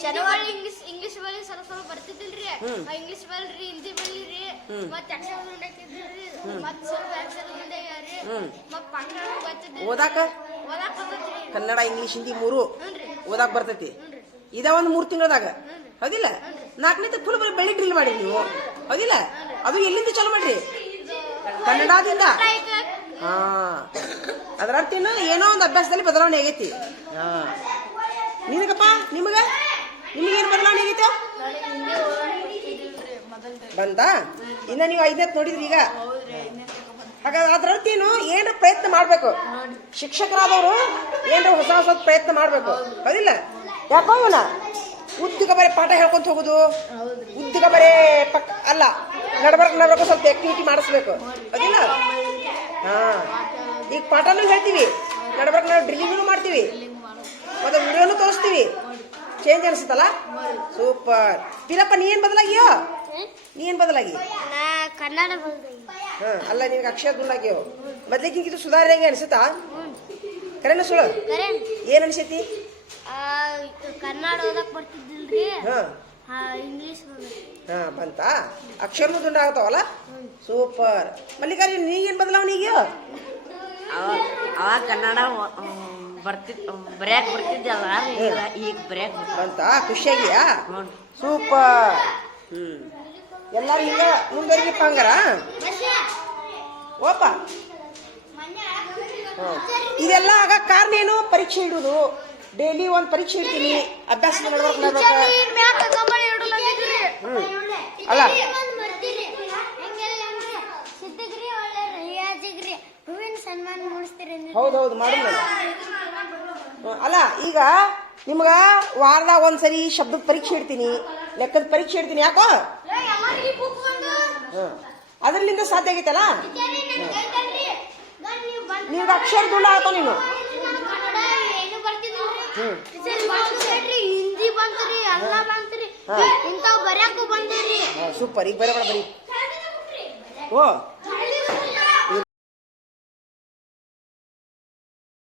ಶನಿವಾರ ಇಂಗ್ಲಿಷ್ ಇಂಗ್ಲಿಷ್ ಬಳಿ ಸ್ವಲ್ಪ ಸ್ವಲ್ಪ ಬರ್ತಿದ್ದಿಲ್ರಿ. ಇಂಗ್ಲಿಷ್ ಬಲ್ರಿ ಹಿಂದಿ ಬಲ್ಲಿರಿ ಮತ್ತೆ ಅಕ್ಷರ ಹಾಕಿದ್ರಿ ಮತ್ತೆ ಸ್ವಲ್ಪ ಅಕ್ಷರ ಮುಂದಾಗ್ಯಾರಿ ಮತ್ತೆ ಕನ್ನಡ ಗೊತ್ತಿದ್ರಿ
ಓದಾಕ?
ಓದಾಕ್
ಕನ್ನಡ ಇಂಗ್ಲಿಷ್ ಹಿಂದಿ ಮೂರು
ಓದಾಕ
ಓದಾಕ್ ಬರ್ತೈತಿ. ಇದ ಒಂದು ಮೂರು ತಿಂಗಳದಾಗ. ಹೌದಿಲ್ಲ? ನಾಲ್ಕನೇ ಫುಲ್ ಬರೀ ಬೆಳಿ ಡ್ರಿಲ್ ಮಾಡಿ ನೀವು. ಹೌದಿಲ್ಲ? ಅದು ಎಲ್ಲಿಂದ ಚಾಲು ಮಾಡ್ರಿ? ಕನ್ನಡದಿಂದ. ಹಾ. ಅದರ ಅರ್ಥ ಏನು? ಏನೋ ಒಂದು ಅಭ್ಯಾಸದಲ್ಲಿ ಬದಲಾವಣೆ ಆಗೈತಿ. ಹಾ. ನಿನಗಪ್ಪ, ನಿಮಗ? ನಿಮಗೇನು ಬದಲಾವಣೆ ಆಗೈತೆ? ಬಂದ? ಇನ್ನ ನೀವು ಐದನೇ ನೋಡಿದ್ರಿ ಈಗ. ಹಾಗಾದ್ರೆ ಅರ್ಥ ಏನು? ಏನ್ರ ಪ್ರಯತ್ನ ಮಾಡ್ಬೇಕು? ಶಿಕ್ಷಕರಾದವರು ಏನ್ರ ಹೊಸ ಹೊಸ ಪ್ರಯತ್ನ ಮಾಡ್ಬೇಕು. ಹೌದಿಲ್ಲ? ಯಾಕೋ ಇವನ? ಉದ್ದಗ ಬರೀ ಪಾಠ ಹೇಳ್ಕೊಂತ ಹೋಗುದು. ಉದ್ದಗ ಬರೇ ಪಕ್ಕ ಅಲ್ಲ ನಡ್ಬರ್ಕ್ ನಡ್ಬರ್ಕ ಸ್ವಲ್ಪ ಆಕ್ಟಿವಿಟಿ ಮಾಡಿಸ್ಬೇಕು. ಅದಿಲ್ಲ? ಹಾ. ಈಗ ಪಾಠನೂ ಹೇಳ್ತೀವಿ ನಡ್ಬರ್ಕ್ ನಾವು ಡ್ರಿಲ್ಲಿಂಗ್ನು ಮಾಡ್ತೀವಿ. ಮತ್ತೆ ವಿಡಿಯೋನು ತೋರಿಸ್ತೀವಿ. ಚೇಂಜ್ ಅನಿಸುತ್ತಲ್ಲ? ಸೂಪರ್ ಪಿಲಪ್ಪ ನೀ ಏನ್ ಬದಲಾಗಿಯೋ? ನೀ ಏನ್ ಬದಲಾಗಿ?
ಕನ್ನಡ
ಹಾ ಅಲ್ಲ ನಿನಗೆ ಅಕ್ಷರ ಮೊದ್ಲಿಕ್ಕಿಂತ ಇದು ಸುಧಾರಣೆ ಅನಿಸುತ್ತಾ? ಕರೆನ ಸುಳ್ಳು. ಏನ್ ಅನ್ಸೈತಿ?
ಕನ್ನಡ ಓದಕ್ ಬರ್ತಿದ್ದಿಲ್ರಿ?
ಹಾ.
ಆ, ಇಂಗ್ಲಿಷ್
ಹಾ ಬಂತಾ? ಅಕ್ಷರನು ದುಂಡ ಆಗ್ತಾವಲ್ಲ ಸೂಪರ್. ಮಲ್ಲಿಕಾರ್ಜುನ್ ನೀ ಏನ್ ಬದಲಾವಣೆ ಈಗ
ಅವಾಗ ಕನ್ನಡ ಬರ್ತಿದ್ ಬರ್ಯಾಕ್ ಬರ್ತಿದ್ದಲ್ಲ ಈಗ ಬರ್ಯಾಕ್ ಬರ್ತ
ಬಂತಾ? ಖುಷಿಯಾಗಿಯಾ? ಸೂಪರ್. ಹ್ಮ್. ಎಲ್ಲಾರು ಈಗ ಮುಂದುವರಿಗಿಪ್ಪ ಹಂಗಾರ ಓಪ. ಇದೆಲ್ಲ ಆಗ ಕಾರಣ ಏನು? ಪರೀಕ್ಷೆ ಇಡುದು. ಡೈಲಿ ಒಂದ್ ಪರೀಕ್ಷೆ ಇಡ್ತೀನಿ ಅಭ್ಯಾಸ ನಡ್ಬರ್ಕ ಹ್ಮ್. ಅಲ್ಲ.
ಹೌದು
ಹೌದು ಮಾಡಿಲ್ಲ ಅಲ್ಲ ಈಗ ನಿಮ್ಗ ವಾರದಾಗ ಒಂದ್ಸರಿ ಶಬ್ದದ ಪರೀಕ್ಷೆ ಇಡ್ತೀನಿ. ಲೆಕ್ಕದ ಪರೀಕ್ಷೆ ಇಡ್ತೀನಿ ಯಾಕೋ? ಅದ್ರಲ್ಲಿಂದ ಅದರ್ಲಿಂದ ಸಾಧ್ಯ ಆಗೈತಲ್ಲ? ನೀವು ಅಕ್ಷರ ದುಂಡ ಹಾಕೋ ನೀನು?
ಹಿಂದಿ ಬಂತ್ರಿ ಎಲ್ಲ ಬಂತ್ರಿ. ಇಂಥವ್ ಬರ್ಯಾಕು ಬಂದ್ರಿ
ಸೂಪರ್. ಈಗ ಬರಬೇಡ ಬರೀ ಓ.